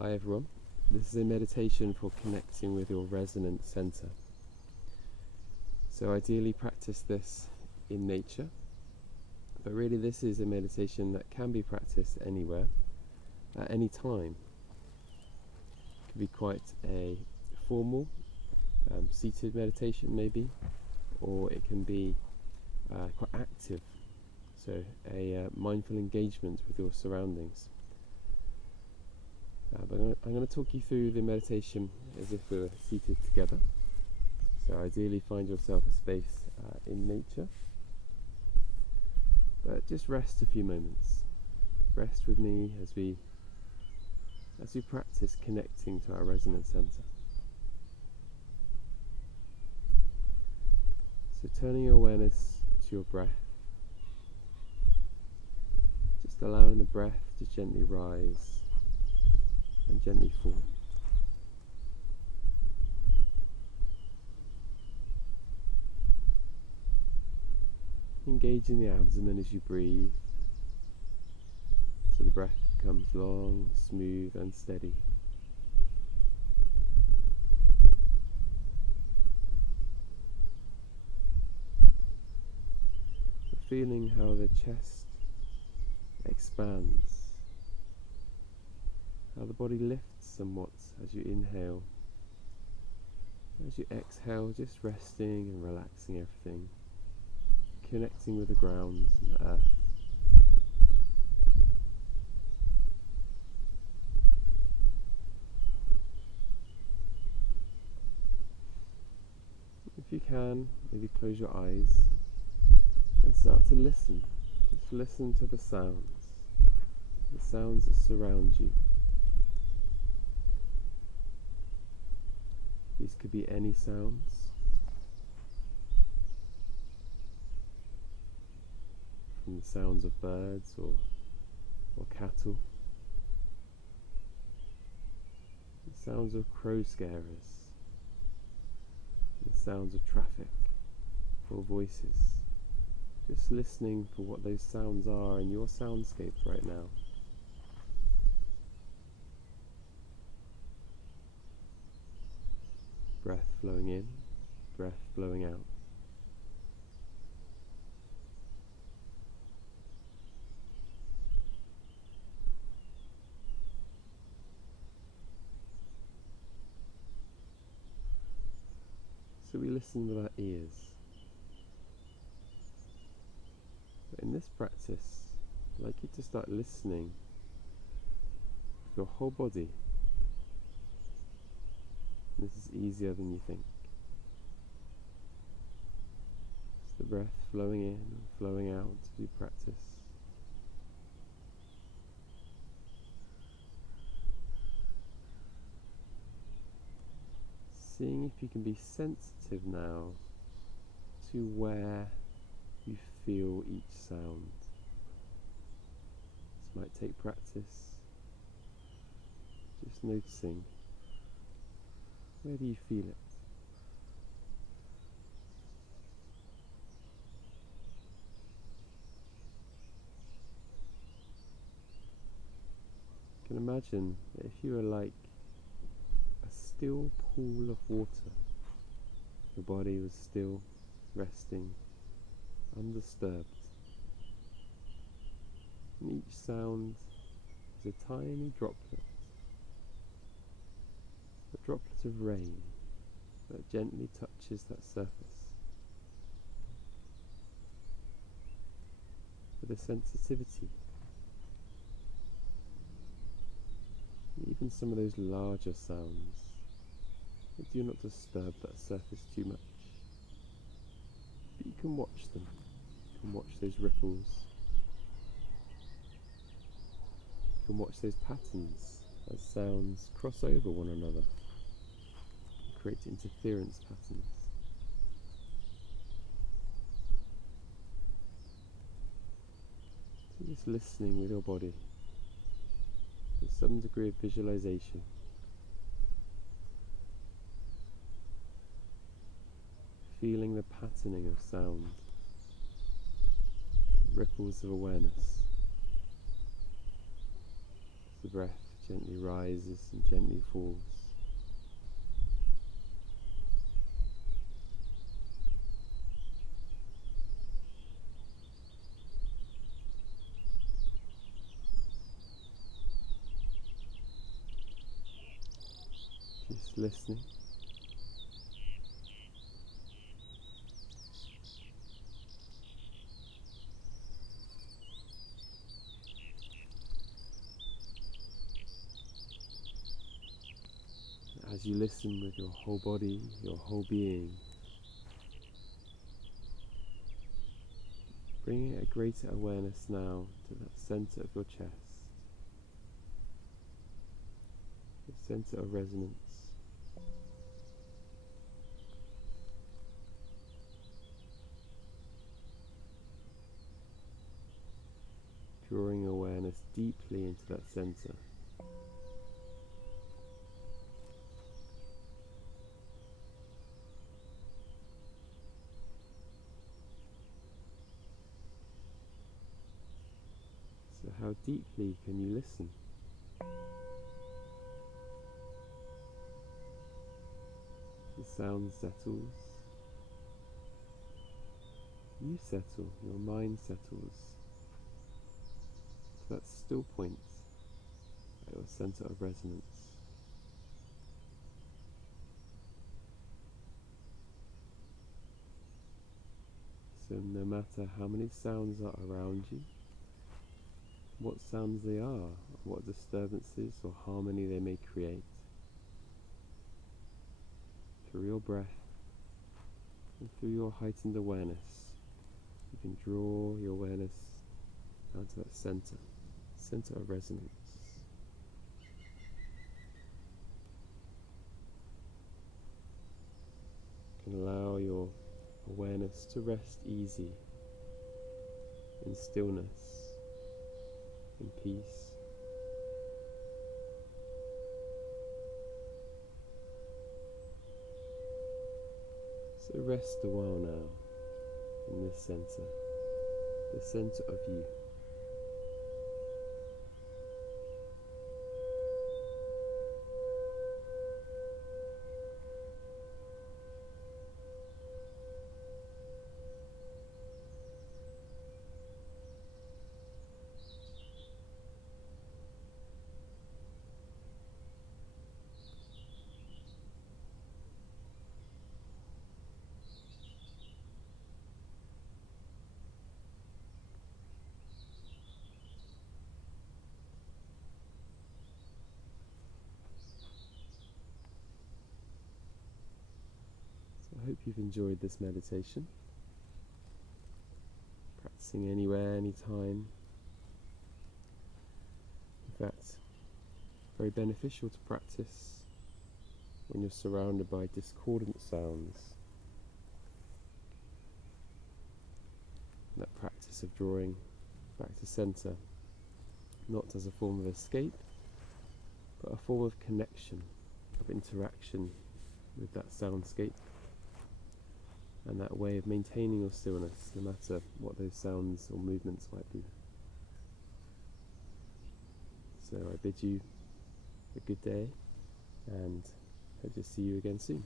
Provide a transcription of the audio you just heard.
Hi everyone, this is a meditation for connecting with your resonance center. So ideally practice this in nature, but really this is a meditation that can be practiced anywhere, at any time. It can be quite a formal, seated meditation maybe, or it can be quite active, so a mindful engagement with your surroundings. But I'm going to talk you through the meditation as if we were seated together. So ideally find yourself a space in nature, but just rest a few moments. Rest with me as we practice connecting to our resonance center. So turning your awareness to your breath, just allowing the breath to gently rise and gently fall. Engaging the abdomen as you breathe, so the breath becomes long, smooth and steady. Feeling how the chest expands, how the body lifts somewhat as you inhale. As you exhale, just resting and relaxing everything, connecting with the ground and the earth. If you can, maybe close your eyes and start to listen. Just listen to the sounds that surround you. These could be any sounds, from the sounds of birds or cattle, the sounds of crow scarers, the sounds of traffic or voices. Just listening for what those sounds are in your soundscape right now. Breath flowing in, breath flowing out. So we listen with our ears. But in this practice, I'd like you to start listening with your whole body. This is easier than you think. It's the breath flowing in and flowing out as you practice. Seeing if you can be sensitive now to where you feel each sound. This might take practice. Just noticing, where do you feel it? You can imagine that if you were like a still pool of water, your body was still, resting, undisturbed. And each sound is a tiny droplet of rain that gently touches that surface. With a sensitivity. And even some of those larger sounds, they do not disturb that surface too much. But you can watch them. You can watch those ripples. You can watch those patterns as sounds cross over one another, create interference patterns. So just listening with your body, with some degree of visualization. Feeling the patterning of sound, ripples of awareness. The breath gently rises and gently falls. Just listening. As you listen with your whole body, your whole being, bringing a greater awareness now to that center of your chest, the center of resonance. Drawing awareness deeply into that center. So how deeply can you listen? The sound settles. You settle, your mind settles to that still point at your center of resonance. So no matter how many sounds are around you, what sounds they are, what disturbances or harmony they may create, through your breath and through your heightened awareness, you can draw your awareness down to that center of resonance. You can allow your awareness to rest easy, in stillness, in peace. So rest a while now in this center, the center of you. I hope you've enjoyed this meditation. Practicing anywhere, anytime. In fact, very beneficial to practice when you're surrounded by discordant sounds. That practice of drawing back to center, not as a form of escape, but a form of connection, of interaction with that soundscape, and that way of maintaining your stillness, no matter what those sounds or movements might be. So I bid you a good day, and hope to see you again soon.